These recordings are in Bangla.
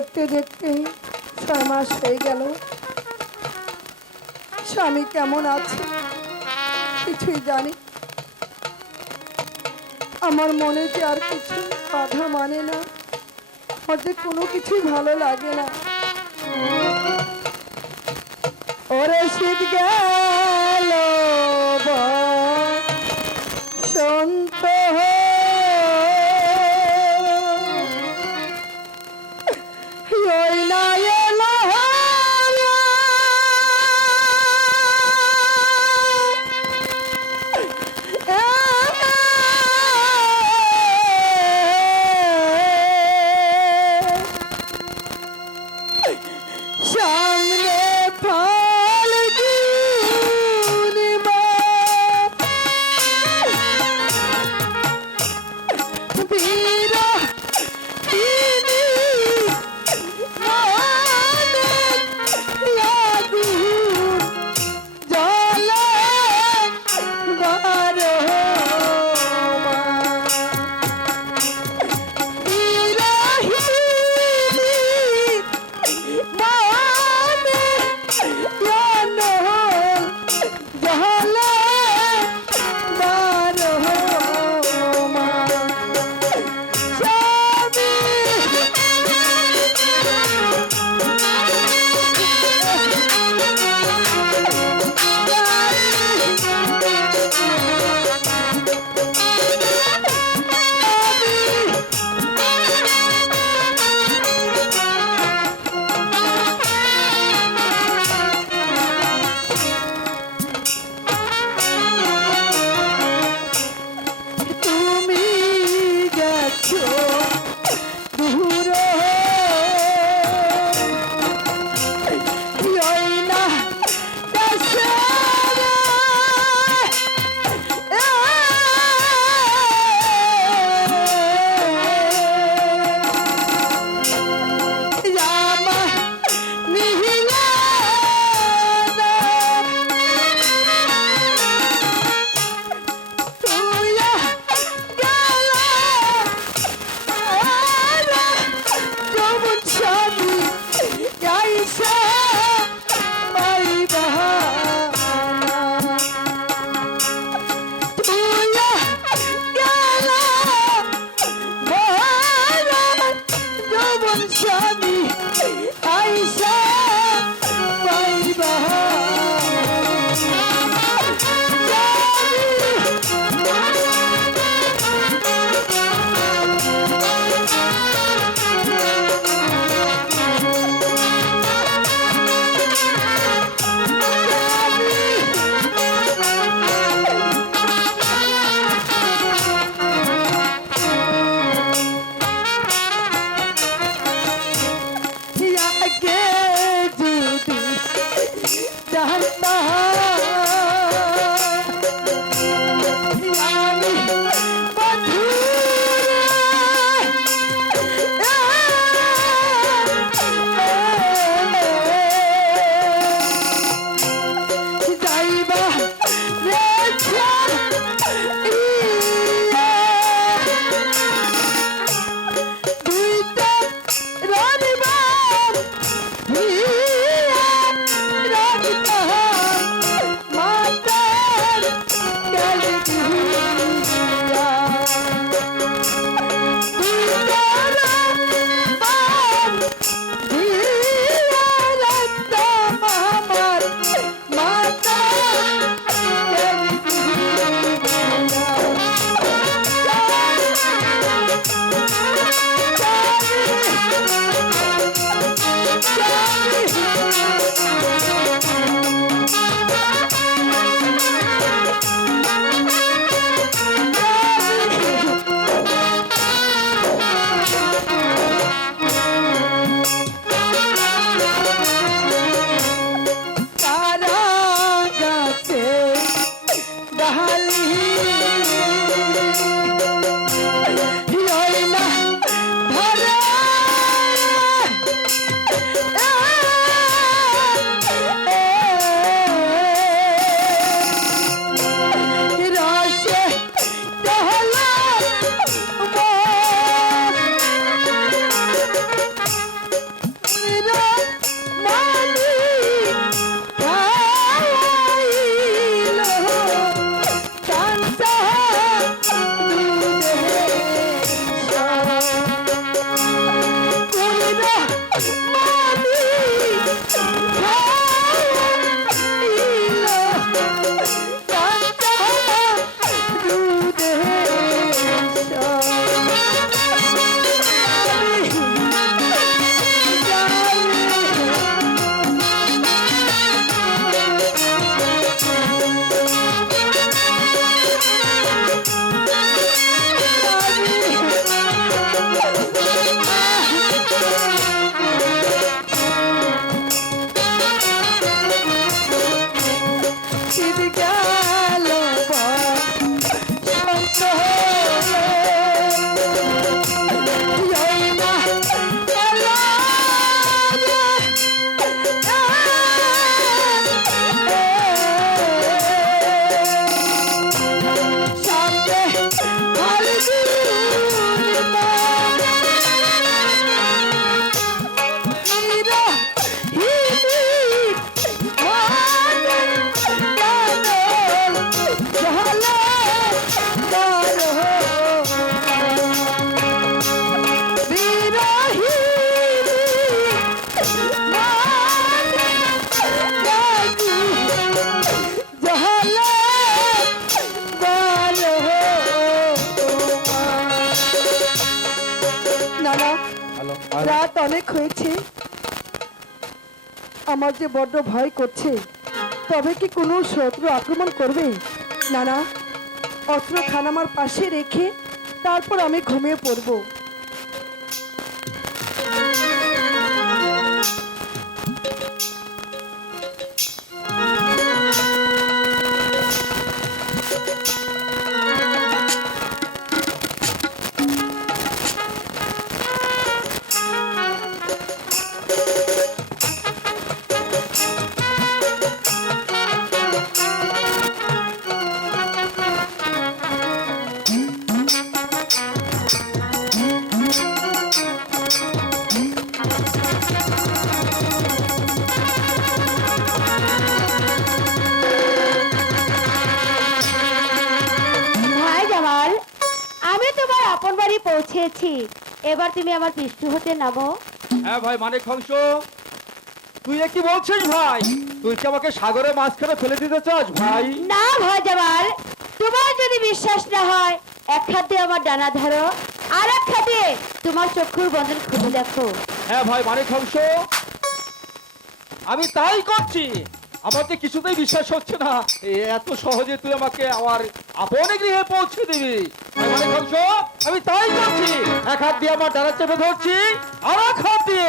দেখতে দেখতে 6 মাস হয়ে গেল। স্বামী কেমন আছে কিছুই জানি। আমার মনে যে আর কিছু বাধা মানে না, আমার যে কোনো কিছুই ভালো লাগে না। ওরে শীত গেল বসন্ত ওই না এলো সামনে ফাল্গুন মাস না না, হ্যালো রাত অনেক হয়েছে, আমার যে বড্ড ভয় করছে। তবে কি কোনো শত্রু আক্রমণ করবে? না না, অস্ত্রখানা আমার পাশে রেখে তারপর আমি ঘুমিয়ে পড়বো। ভাই জামাল, আমি তোমার আপন বাড়ি পৌঁছেছি। এবার তুমি আমার পিষ্টু হতে নামো। হ্যাঁ ভাই মানিক হংস, তুই এ কি বলছিস ভাই? তুই কি আমাকে সাগরের মাঝখানে ফেলে দিতে চাস ভাই? না ভাই জামাল, তোমার যদি বিশ্বাস না হয় এক হাতে আমার ডানা ধরো, আর এক হাতে তোমার চক্ষুর বন্ধন খুলে দেখো। হ্যাঁ ভাই মানিক হংস, আমি তাই করছি। আমার তো কিছুতেই বিশ্বাস হচ্ছে না এত সহজে তুই আমাকে আমার আপন গৃহে পৌঁছে দিবি। ভাই মানিক হংস, আমি তাই করছি। এক হাত দিয়ে আমার ডানা চেপে ধরছি, আর এক হাত দিয়ে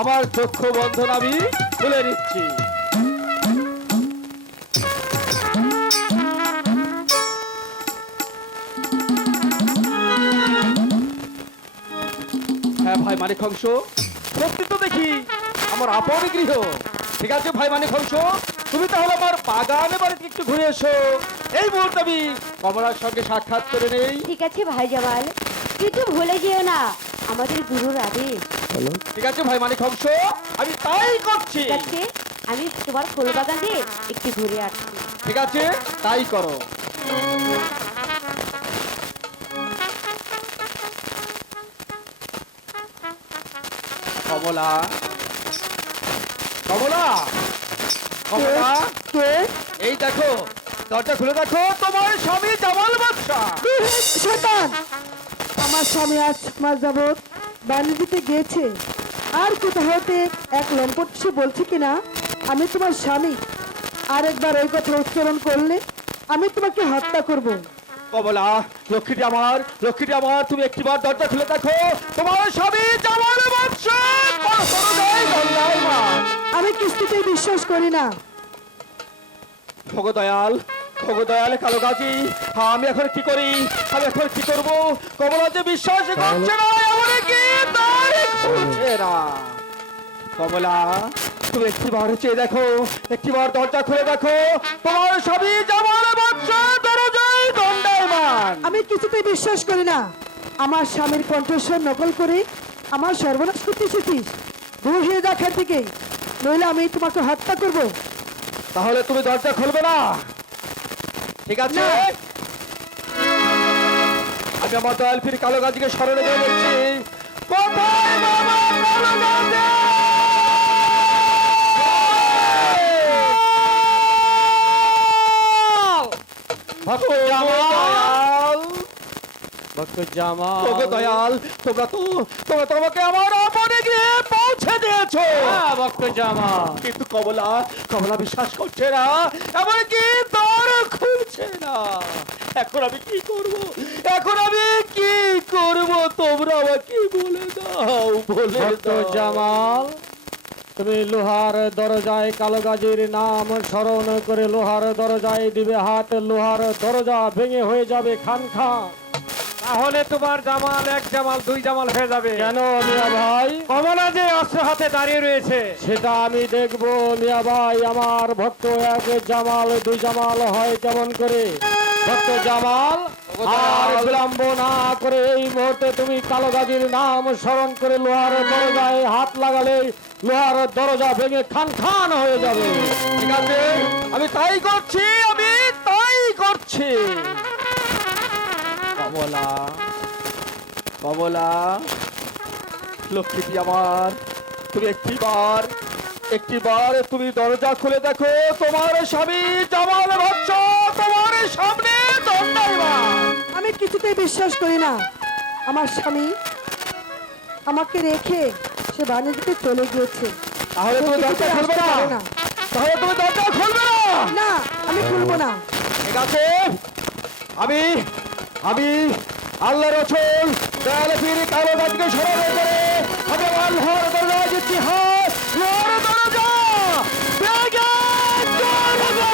আমার চক্ষু বন্ধন আমি খুলে নিচ্ছি। হ্যাঁ ভাই মানিক হংস, সত্যি তো দেখি আমার আপন গৃহ। ঠিক আছে ভাই মানিক হংস, তুমি তাহলে আমার বাগানে বাড়িতে একটু ঘুরে এসো। এই মুহূর্তে আমি কমলার সঙ্গে সাক্ষাৎ করে নেই। ঠিক আছে ভাই জামাল, কিন্তু ভুলে যেও না আমাদের গুরুর আদেশ। ঠিক আছে ভাই মানিক হংস, আমি তাই করছি। ঠিক আছে, আমি তোমার ফুল বাগানে একটু ঘুরে আসছি। ঠিক আছে, তাই করো। কমলা, কমলা, কমলা, কে? এই দেখো, দরজা খুলে দেখো, তোমার স্বামী জামাল বাদশা। শয়তান! আমার স্বামী আজ মাস যাবৎ বাণিজ্যতে গিয়েছে, আর কোথাও হতে এক লম্পট সে বলছে কিনা আমি তোমার স্বামী। আর একবার ওই কথা উচ্চারণ করলে আমি তোমাকে হত্যা করব। কমলা, লক্ষ্মীটি আমার, লক্ষ্মীটি আমার, তুমি একটিবার দরজা খুলে দেখো, তোমার স্বামী জামাল বাদশা। আমি কিছুতেই বিশ্বাস করি না। ভগদয়াল, ভগদয়াল কালো গাজী, আমি এখন কি করি? আমি এখন কি করব? কমলা যে বিশ্বাস করছে না, এমন কি তার খুলছে না। কমলা, তুমি একটিবার চেয়ে দেখো, একটিবার দরজা খুলে দেখো, তোমার স্বামী জামাল বাদশা দরজায় দণ্ডায়মান। আমি কিছুতেই বিশ্বাস করি না। আমার স্বামীর কণ্ঠস্বর নকল করে আমার সর্বনাশ করতে এসেছিস। দূর হয়ে দেখার দিকে, নইলে আমি তোমাকে হত্যা করব। তাহলে তুমি দরজা খুলবে না? ঠিক আছে, না। আমি আমার দয়াল ফির কালো গাজীকে স্মরণে দিয়ে বলছি, কোথায় বাবা কালো গাজী? ভক্ত জামাল, ভক্ত জামাল, ওগো দয়াল, তোমরা তো আমাকে আমার আপনে গিয়ে পৌঁছে দিয়েছো। হ্যাঁ, ভক্ত জামাল, কিন্তু কমলা, কমলা বিশ্বাস করছে না, এমনকি দ্বার খুলছে না। এখন আমি কি করব? এখন আমি কি করব? তোমরা আমাকে বলে দাও, বলে ভক্ত দাও। জামাল, তুমি লোহার দরজায় কালো গাজীর নাম স্মরণ করে লোহার দরজায় দিবে হাত, লোহার দরজা ভেঙে হয়ে যাবে খান খান। তাহলে তোমার জামাল এক জামাল দুই জামাল হয়ে যাবে। কেন মিয়া ভাই? কমলা যে অস্ত্র হাতে দাঁড়িয়ে রয়েছে, সেটা আমি দেখবো মিয়া ভাই। আমার ভক্ত এক জামাল দুই জামাল হয় কেমন করে? ভক্ত জামাল, আর বিলম্ব না করে এই মুহূর্তে তুমি কালো গাজীর নাম স্মরণ করে লোহার দরজায় হাত লাগালে লোহার দরজা ভেঙে খান খান হয়ে যাবে। ঠিক আছে, আমি তাই করছি, আমি তাই করছি। কমলা, কমলা, লক্ষ্মীটি আমার, তুমি একটিবার তুমি দরজা খুলে দেখো, তোমার স্বামী জামাল বাদশা তোমার সামনে দণ্ডায়মান। আমি কিছুতেই বিশ্বাস করি না। আমার স্বামী আমাকে রেখে সে বাণিজ্যতে চলে গিয়েছে। তাহলে তুমি দরজা কিছুতে খুলবে আসতে না? পারে না। তাহলে তুমি দরজা খুলবে না? না, আমি খুলবো না। ঠিক আছে, আমি আমি আল্লাহ রসুল দয়ালে পীর কালো গাছকে স্মরণ করে আমি আল্লাহর দরজা দিচ্ছি। হাত লোহার দরজা বেগে দরজা!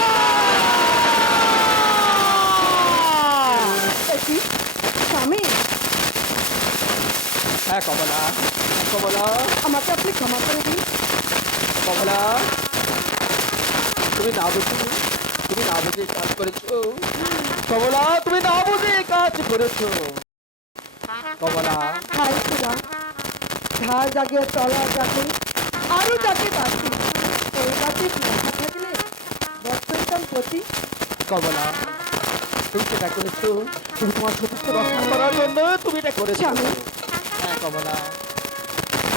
এ কি? স্বামী, হ্যাঁ কমলা, কমলা, আমাকে আপনি ক্ষমা করে দিন। কমলা, তুমি না বুঝে কাজ করেছো। কমলা, তুমি না বুঝে কাজ করেছো। কমলা, হায় খোদা, ঝাড় জাগে তলা জাগে আরো জাগে বাকি, ওর কাছে লেখা থাকলে বর্তমান প্রতি। কমলা, তুমি সেটা করেছো, তুমি তোমার সতীত্ব রক্ষা করার জন্য তুমি এটা করেছো। স্বামী। হ্যাঁ কমলা,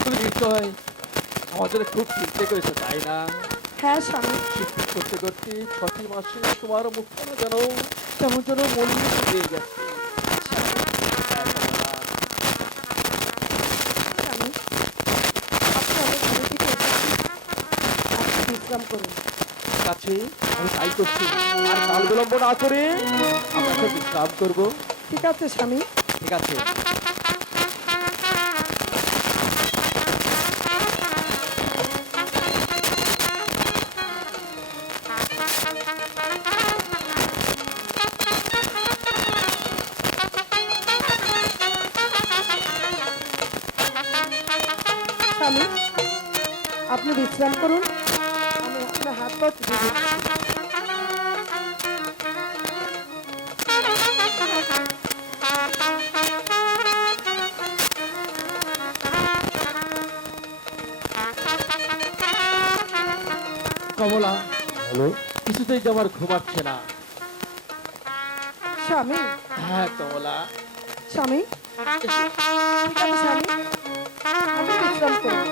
তুমি নিশ্চয় আমার জন্য খুব চিন্তা করেছো, তাই না? হ্যাঁ স্বামী, চিন্তা করতে করতে 6টি মাসে তোমার মুখখানা যেন কেমন যেন মলিন হয়ে গেছে। হ্যাঁ কমলা, স্বামী, আপনি আমার ঘরে থেকে এসেছেন, আপনি বিশ্রাম করুন। ঠিক আছে, আমি তাই করছি। আর কাল বিলম্ব না করে আমরা এখন বিশ্রাম করবো। ঠিক আছে স্বামী। ঠিক আছে। স্বামী, আপনি বিশ্রাম করুন, আমি আপনার হাত পা ধুয়ে দিচ্ছি। কমলা, হ্যালো, কিছুতেই যে আমার ঘুমাচ্ছে না। স্বামী, হ্যাঁ কমলা, স্বামী, ঠিক আছে স্বামী, আপনি বিশ্রাম করুন।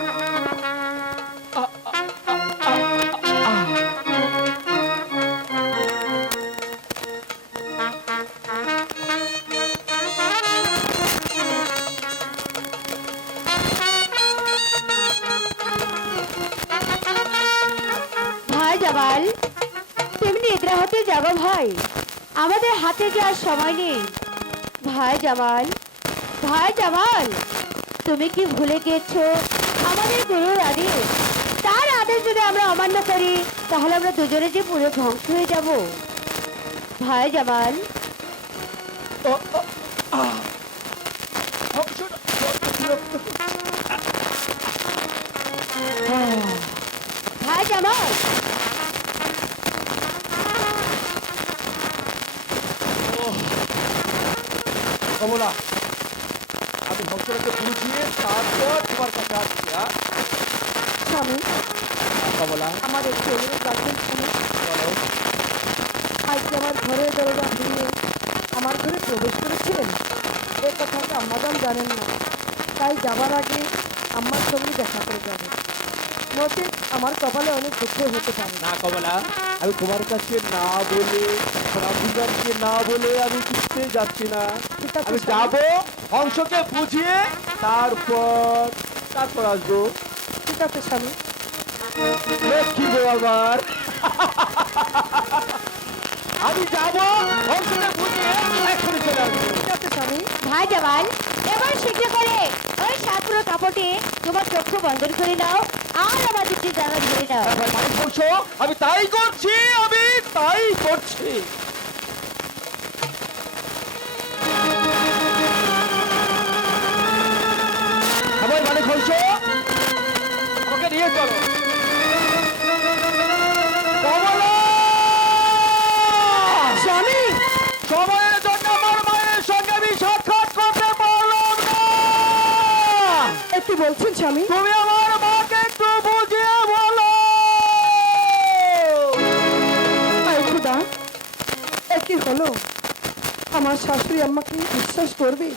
ভাই জামাল, তুমি নিদ্রা হতে যাবো ভাই, আমাদের হাতে যে আর সময় নেই। ভাই জামাল, ভাই জামাল, তুমি কি ভুলে গেছো আমাদের গুরুর আদেশ? তার আদেশ যদি আমরা অমান্য করি তাহলে আমরা দুজনে যে পুরো ধ্বংস হয়ে যাব। ভাই জামাল, ভাই জামাল, কমলা, আমি হংসটাকে বুঝিয়ে তারপর তোমার কাছে আসছি। স্বামী, কমলা, আমার একটু অনুরোধ রাখবেন স্বামী। বলো। আজকে আমার ঘরের দরজা ভেঙে আমার ঘরে প্রবেশ করেছিলেন, এ কথাটা আম্মাজান জানেন না, তাই যাবার আগে আম্মার সঙ্গে দেখা করে যাবে, নচেত আমার কপালে অনেক দুঃখ হতে পারে। না কমলা, আমি তোমার কাছে না বলে রামপুরকে না বলে আমি কিছুতেই যাচ্ছি না। ঠিক আছে আমি স্বামী। যাবো, অংশকে বুঝিয়ে তারপর আসবো। ঠিক আছে স্বামী। লক্ষ্মী গো আমার, আমি যাবো, অংশকে বুঝিয়ে এখনই চলে আসবো। ঠিক আছে স্বামী। ভাই জামাল, এবার শীঘ্র করে ওই সাপুরো কাপড়ে তোমার চক্ষু বন্ধ করে নাও আর আমার দুটি জায়গা ধরে নাও। এখন মানে বলছো, আমি তাই করছি, আমি তাই করছি। সবাই মানে বলছো, আমাকে নিয়ে চলো। কমলা! স্বামী, সময়ের জন্য আমার মায়ের সঙ্গে আমি সাক্ষাৎ করতে পারলাম না। কি বলছেন স্বামী? তুমি আমার মাকে একটু বুঝিয়ে বলো। আয় খুদা, এ কি হলো? আমার শাশুড়ি আম্মাকে বিশ্বাস করবে?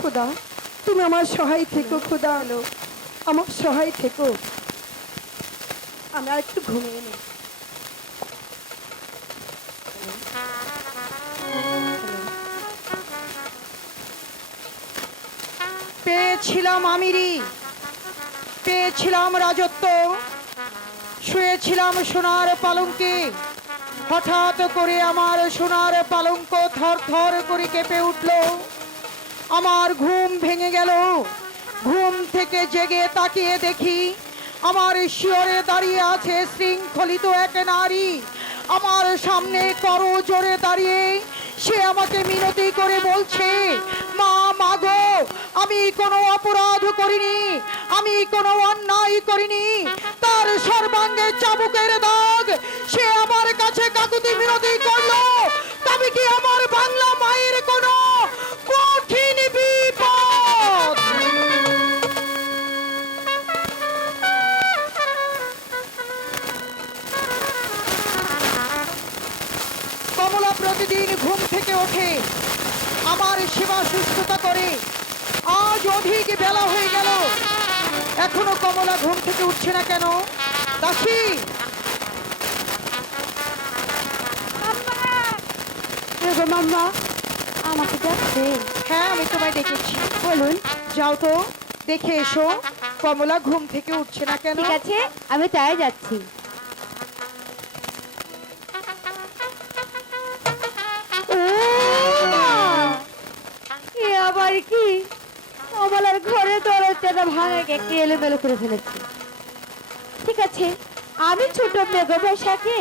খুদা, তুমি আমার সহায় থেকো খুদা, আমার সহায় থেকো। আমি আর একটু ঘুমিয়ে নিই। পেয়েছিলাম আমিরি, পেয়েছিলাম রাজত্ব, শুয়েছিলাম সোনার পালঙ্কে। হঠাৎ করে আমার সোনার পালঙ্ক থর থর করে কেঁপে উঠল। আমার ঘুম ভেঙে গেল। ঘুম থেকে জেগে তাকিয়ে দেখি আমার শিয়রে দাঁড়িয়ে আছে শৃঙ্খলিত এক নারী। আমার সামনে করজোড়ে দাঁড়িয়ে সে আমাকে মিনতি করে বলছে, মা মাগো, আমি কোনো অপরাধ করিনি, আমি কোনো অন্যায় করিনি। তার সর্বাঙ্গে চাবুকের দাগ। সে আমার কাছে কাকুতি মিনতি করলো, তবে কি আমার বাংলা মায়ের কোনো কঠিন বিপদ? কমলা প্রতিদিন ঘুম থেকে ওঠে, আমার সেবা সুস্থতা করে। আজ অধিক বেলা হয়ে গেল, এখনো কমলা ঘুম থেকে উঠছে না কেন? দাসী, মাম্মা আমাকে যাচ্ছে। হ্যাঁ আমি তোমায় ডেকেছি। বলুন। যাও তো দেখে এসো কমলা ঘুম থেকে উঠছে না কেন। ঠিক আছে, আমি তাই যাচ্ছি। ও মা! এ আবার কি? কমলার ঘরে দরজাটা ভাঙা একটু এলোমেলো করে ফেলেছে। ঠিক আছে, আমি ছোট মেঘ বৈশাখে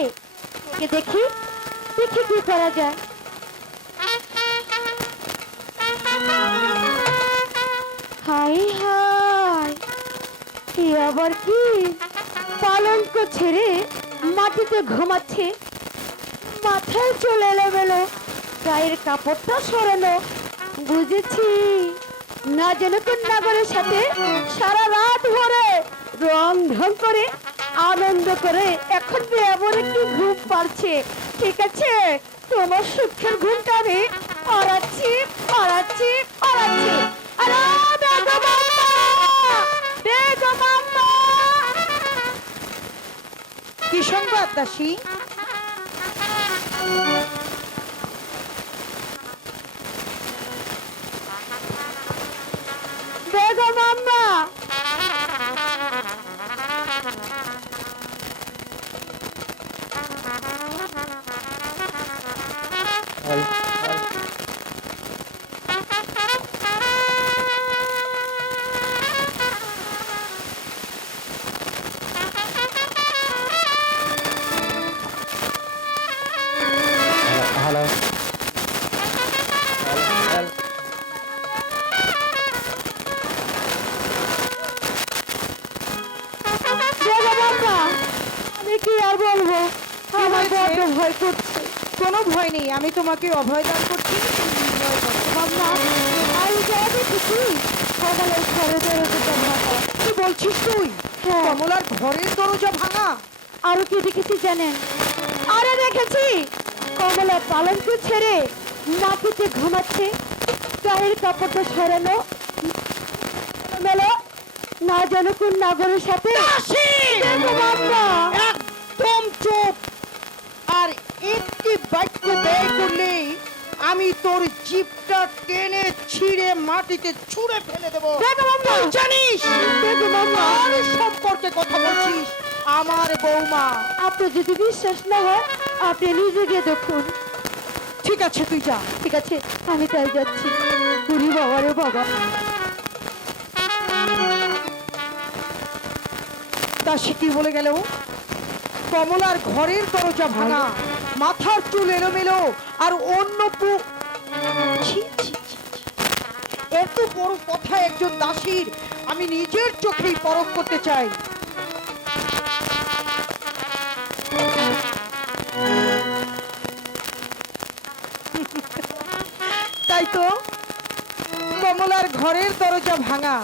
দেখি দেখি কি করা যায়। হাই হাই, এ আবার কি? পালঙ্ক ছেড়ে মাটিতে ঘুমাচ্ছে, মাথায় চুল এলোমেলো, গায়ের কাপড়টা সরানো। বুঝেছি, না যেন কন্যাগরের সাথে সারা রাত ভরে রং ঢং করে আনন্দ করে এখন এমন কি ঘুম পাচ্ছে। ঠিক আছে, তোমার সুখের ঘুমটা আমি পড়াচ্ছি পড়াচ্ছি পড়াচ্ছি। আরে বেগম আম্মা! বেগম আম্মা! কি সংবাদ দাসী? বেগম আম্মা! হ্যালো, বেগম আম্মা! আমি কি আর বলবো, আমার বড্ড ভয় করছে। কোনো ভয় নেই, আমি তোমাকে অভয় দান করছি, তুমি নির্ভয় করো। মাম্মা, আমি যা দেখেছি কমলের ঘরে দরজাটা ভাঙা। কি বলছিস তুই? হ্যাঁ। কমলার ঘরের দরজা ভাঙা? আরো কি দেখেছি জানেন? আরে দেখেছি কমলা পালঙ্ক ছেড়ে মাটিতে ঘুমাচ্ছে, গায়ের কাপড়টা সরানো, মেলো, না যেন কোন নাগরের সাথে। দাসী! বেগম আম্মা! একদম চুপ! আর একটি বাক্য ব্যয় করলেই আমি তোর জিভটা টেনে ছিঁড়ে মাটিতে ছুঁড়ে ফেলে দেবো। বেগম আম্মা! তুই জানিস বেগম আম্মা! আর সম্পর্কে কথা বলছিস? আমার বৌমা। আপনার যদি বিশ্বাস না হয় আপনি নিজে গিয়ে দেখুন। ঠিক আছে, তুই যা। ঠিক আছে, আমি তাই যাচ্ছি। পুরি বাবা রে বাবা! দাসী কি বলে গেল? কমলার ঘরের দরজা ভাঙা, মাথার চুল এলোমেলো, আর অন্য ছি, ছি, ছি, ছি। এত বড় কথা একজন দাসীর আমি নিজের চোখেই পরখ করতে চাই। তাই তো, কমলার ঘরের দরজা ভাঙা।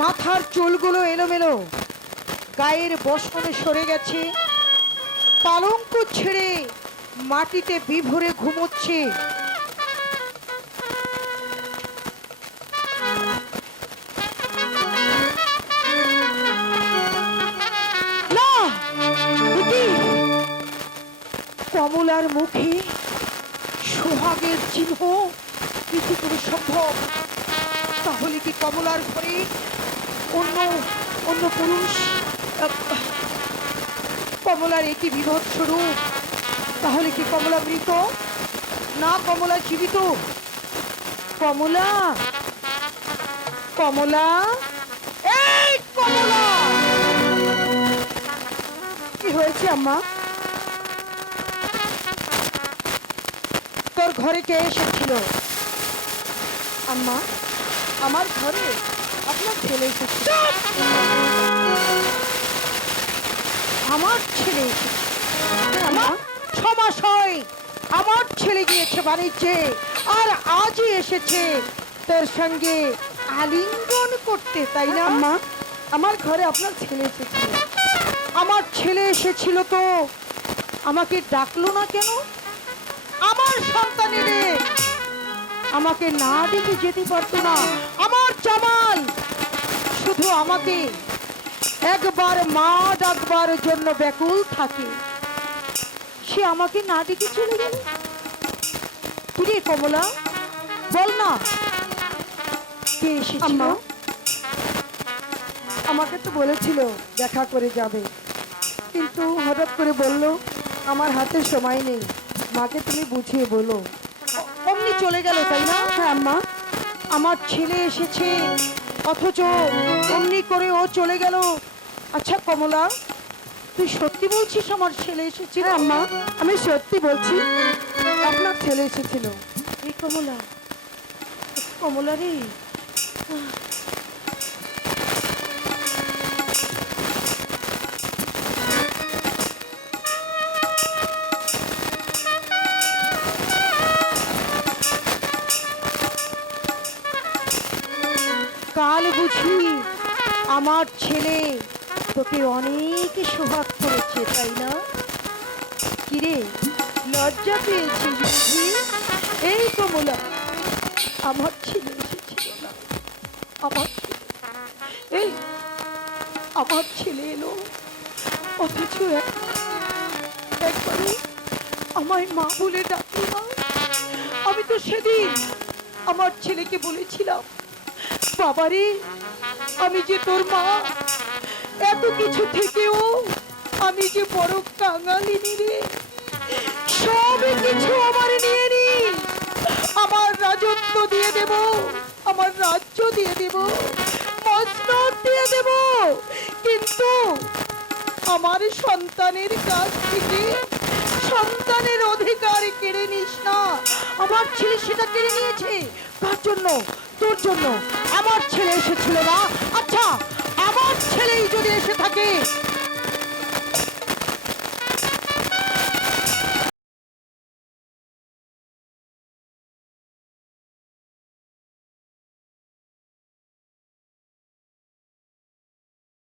মাথার চুলগুলো এলোমেলো, গায়ের বসনে সরে গেছে, পালঙ্ক ছেড়ে মাটিতে বিভোরে ঘুমোচ্ছে। কমলার মুখে সোহাগের চিহ্ন কি করে সম্ভব? তাহলে কি কমলার ঘরে অন্য অন্য পুরুষ? কমলার একটি বিভৎস রূপ। তাহলে কি কমলা মৃত? না, কমলা জীবিত। কমলা, কমলা, এই কমলা! কি হয়েছে আম্মা? তোর ঘরে কে এসেছিল? আম্মা, আমার ঘরে আপনার ছেলে এসেছিল। আমার ছেলে এসেছে? আমার 6 মাস হয় আমার ছেলে গিয়েছে বাণিজ্যে, আর আজই এসেছে তোর সঙ্গে আলিঙ্গন করতে, তাই না? আম্মা, আমার ঘরে আপনার ছেলে এসেছিল। আমার ছেলে এসেছিল তো আমাকে ডাকলো না কেন? আমার সন্তানের আমাকে না ডেকে যেতে পারতো না? আমার জামাল শুধু আমাকে একবার মা ডাকবার জন্য ব্যাকুল থাকে, সে আমাকে না ডেকে চলে গেল। কিরে কমলা, বল না কে এসেছিল? আমাকে তো বলেছিল দেখা করে যাবে, কিন্তু হঠাৎ করে বলল আমার হাতে সময় নেই, মাকে তুমি বুঝিয়ে বলো। অমনি চলে গেল, তাই না? হ্যাঁ আম্মা, আমার ছেলে এসেছে অথচ অমনি করে ও চলে গেল। আচ্ছা কমলা, তুই সত্যি বলছিস আমার ছেলে এসেছিল? হ্যাঁ আম্মা, আমি সত্যি বলছি, আপনার ছেলে এসেছিল। এই কমলা, কমলা রে, কাল বুঝি আমার ছেলে তোকে অনেক সোহাগ করেছে, তাই না? কিরে, লজ্জা পেয়েছিস বুঝি? এই কমলা, আমার ছেলে এসেছিল না, আমার এই আমার ছেলে এলো, অথচ একবারও আমায় মা বলে ডাকলো না। আমি তো সেদিন আমার ছেলেকে বলেছিলাম, বাবারে আমি যে তোর মা, এত কিছু থেকেও আমি যে বড় কাঙালিনী রে, সব কিছু আমার নিয়ে নি, আমার রাজত্ব দিয়ে দেব, আমার রাজ্য দিয়ে দেব, মসনদ দিয়ে দেব, কিন্তু আমার সন্তানের কাছ থেকে সন্তানের অধিকার কেড়ে নিস না। আমার ছেলে সেটা কেড়ে নিয়েছে। কার জন্য? তোর জন্য। আমার ছেলে এসেছিল না? আচ্ছা, আমার ছেলেই যদি এসে থাকে